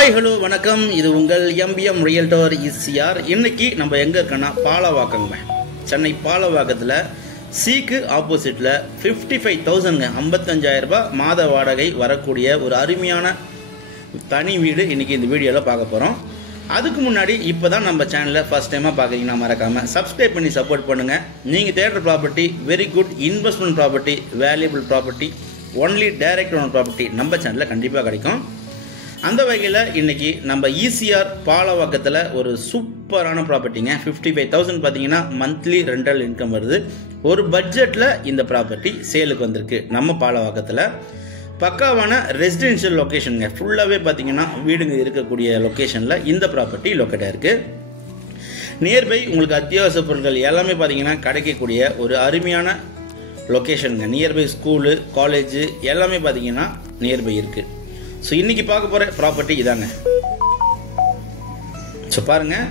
Hi hello வணக்கம். இது உங்கள் எம்பிஎம் ரியல்டர் ECR. இன்னைக்கு நம்ம எங்கே இருக்கோன்னா பாலவாக்கங்க, சென்னை பாலவாக்கத்தில் சிக்கு ஆப்போசிட்டில் 55,000 55,000 ரூபாய் மாத வாடகை வரக்கூடிய ஒரு அருமையான தனி வீடு இன்றைக்கி இந்த வீடியோவில் பார்க்க போகிறோம். அதுக்கு முன்னாடி இப்போ தான் நம்ம சேனலில் ஃபஸ்ட் டைமாக பார்க்குறீங்கன்னா மறக்காமல் சப்ஸ்கிரைப் பண்ணி சப்போர்ட் பண்ணுங்கள். நீங்கள் தேடுற property very good investment property, valuable property, only direct own property நம்ம சேனலில் கண்டிப்பாக கிடைக்கும். அந்த வகையில் இன்றைக்கி நம்ம ECR பாலவாக்கத்தில் ஒரு சூப்பரான ப்ராப்பர்ட்டிங்க. 55,000 பார்த்தீங்கன்னா மந்த்லி ரெண்டல் இன்கம் வருது. ஒரு பட்ஜெட்டில் இந்த ப்ராப்பர்ட்டி சேலுக்கு வந்திருக்கு. நம்ம பாலவாக்கத்தில் பக்காவான ரெசிடென்ஷியல் லொக்கேஷனுங்க. ஃபுல்லாகவே பார்த்தீங்கன்னா வீடுங்க இருக்கக்கூடிய லொக்கேஷனில் இந்த ப்ராப்பர்ட்டி லொக்கேட் ஆகிருக்கு. நியர்பை உங்களுக்கு அத்தியாவசிய பொருட்கள் எல்லாமே பார்த்தீங்கன்னா கிடைக்கக்கூடிய ஒரு அருமையான லொக்கேஷனுங்க. நியர்பை ஸ்கூலு, காலேஜு எல்லாமே பார்த்தீங்கன்னா நியர்பை இருக்குது. ஸோ இன்றைக்கி பார்க்க போகிற ப்ராப்பர்ட்டி இதாங்க. ஸோ பாருங்கள்,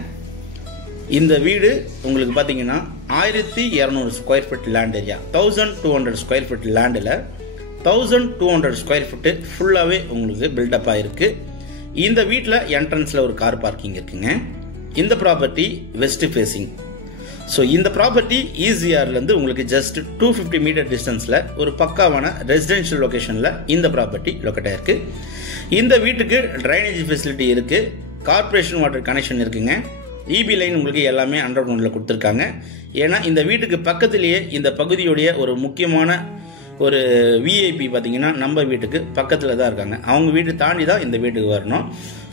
இந்த வீடு உங்களுக்கு பார்த்தீங்கன்னா 1200 square feet land area, 1200 square feet லேண்டில் 1200 ஸ்கொயர் ஃபீட்டு ஃபுல்லாகவே உங்களுக்கு பில்டப் ஆகிருக்கு. இந்த வீட்டில் என்ட்ரன்ஸில் ஒரு கார் பார்க்கிங் இருக்குங்க. இந்த ப்ராப்பர்ட்டி வெஸ்ட் ஃபேஸிங். ஸோ இந்த ப்ராப்பர்ட்டி ECRலேருந்து உங்களுக்கு ஜஸ்ட் 250 மீட்டர் டிஸ்டன்ஸில் ஒரு பக்காவான ரெசிடென்ஷியல் லொக்கேஷனில் இந்த ப்ராப்பர்ட்டி லொக்கேட் ஆகிருக்கு. இந்த வீட்டுக்கு ட்ரைனேஜ் ஃபெசிலிட்டி இருக்குது, கார்பரேஷன் வாட்டர் கனெக்ஷன் இருக்குங்க, EB லைன் உங்களுக்கு எல்லாமே அண்டர் கிரவுண்டில் கொடுத்துருக்காங்க. ஏன்னா இந்த வீட்டுக்கு பக்கத்திலேயே இந்த பகுதியுடைய ஒரு முக்கியமான ஒரு VIP பார்த்தீங்கன்னா நம்ம வீட்டுக்கு பக்கத்தில் தான் இருக்காங்க. அவங்க வீட்டு தாண்டி தான் இந்த வீட்டுக்கு வரணும்.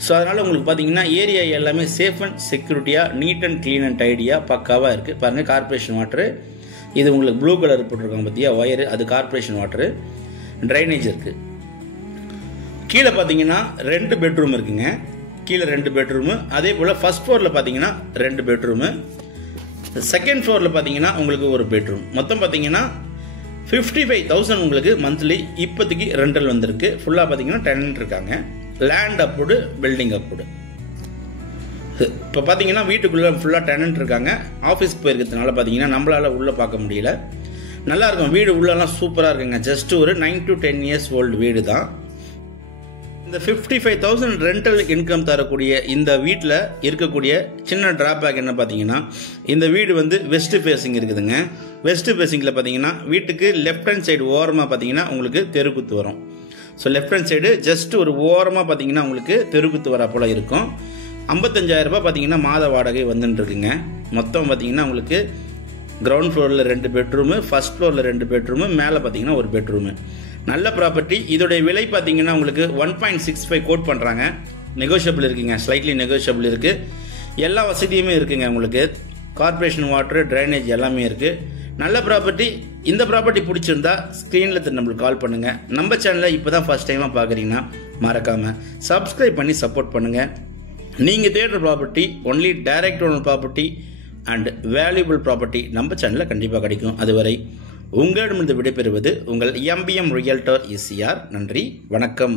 ஸோ அதனால் உங்களுக்கு பார்த்தீங்கன்னா ஏரியா எல்லாமே சேஃப் அண்ட் செக்யூரிட்டியாக, நீட் அண்ட் க்ளீன் அண்ட் டைடியாக பக்காவாக இருக்குது. பாருங்கள், கார்பரேஷன் வாட்டரு, இது உங்களுக்கு ப்ளூ கலர் போட்டிருக்காங்க பார்த்தியா ஒயரு, அது கார்பரேஷன் வாட்டரு. ட்ரைனேஜ் இருக்குது. கீழே பார்த்தீங்கன்னா 2 பெட்ரூம் இருக்குங்க. கீழே 2 பெட்ரூமு, அதே போல் ஃபர்ஸ்ட் ஃப்ளோரில் பார்த்தீங்கன்னா 2 பெட்ரூமு, செகண்ட் ஃப்ளோரில் பார்த்தீங்கன்னா உங்களுக்கு ஒரு பெட்ரூம். மொத்தம் பார்த்தீங்கன்னா 55,000 உங்களுக்கு மந்த்லி இப்போதைக்கு ரெண்டல் வந்திருக்கு. ஃபுல்லாக பார்த்தீங்கன்னா டெனன்ட் இருக்காங்க. Land approved, building approved. இப்போ பார்த்தீங்கன்னா வீட்டுக்குள்ளே ஃபுல்லாக டெனன்ட் இருக்காங்க. ஆஃபீஸ் போயிருக்கிறதுனால பார்த்தீங்கன்னா நம்மளால் உள்ளே பார்க்க முடியல. நல்லாயிருக்கும் வீடு, உள்ளெல்லாம் சூப்பராக இருக்குங்க. ஜஸ்ட் ஒரு 9 to 10 இயர்ஸ் ஓல்டு வீடு தான். இந்த 55,000 ரெண்டல் இன்கம் தரக்கூடிய இந்த வீட்டில் இருக்கக்கூடிய சின்ன டிராபேக் என்ன பார்த்தீங்கன்னா, இந்த வீடு வந்து வெஸ்ட் ஃபேஸிங் இருக்குதுங்க. வெஸ்ட் ஃபேஸிங்கில் பார்த்தீங்கன்னா வீட்டுக்கு லெஃப்ட் ஹேண்ட் சைடு ஓரமாக பார்த்தீங்கன்னா உங்களுக்கு தெருக்குத்து வரும். So left hand side just ஒரு ஓரமாக பார்த்தீங்கன்னா உங்களுக்கு தெருக்குத்து வர போல் இருக்கும். 55,000 ரூபாய் பார்த்தீங்கன்னா மாத வாடகை வந்துட்டுருக்குங்க. மொத்தம் பார்த்தீங்கன்னா உங்களுக்கு கிரவுண்ட் ஃப்ளோரில் 2 பெட்ரூமு, ஃபர்ஸ்ட் ஃப்ளோரில் 2 பெட்ரூமு, மேலே பார்த்தீங்கன்னா ஒரு பெட்ரூமு. நல்ல ப்ராப்பர்ட்டி. இதோடைய விலை பார்த்தீங்கன்னா உங்களுக்கு 1.65 கோட் பண்ணுறாங்க. நெகோஷியபிள் இருக்குங்க, ஸ்லைட்லி நெகோஷியபிள் இருக்குது. எல்லா வசதியுமே இருக்குங்க. உங்களுக்கு கார்பரேஷன் வாட்டரு, ட்ரைனேஜ் எல்லாமே இருக்குது. நல்ல ப்ராப்பர்ட்டி. இந்த ப்ராப்பர்ட்டி பிடிச்சிருந்தா ஸ்க்ரீனில் நம்மளுக்கு கால் பண்ணுங்கள். நம்ம சேனலை இப்போ தான் ஃபஸ்ட் டைமாக பார்க்குறீங்கன்னா மறக்காமல் சப்ஸ்கிரைப் பண்ணி சப்போர்ட் பண்ணுங்கள். நீங்கள் தேடுற property only direct own property and valuable property நம்ம சேனலில் கண்டிப்பாக கிடைக்கும். அதுவரை உங்களிடமிருந்து விடைபெறுவது உங்கள் எம்பிஎம் ரியல்டர் ECR. நன்றி, வணக்கம்.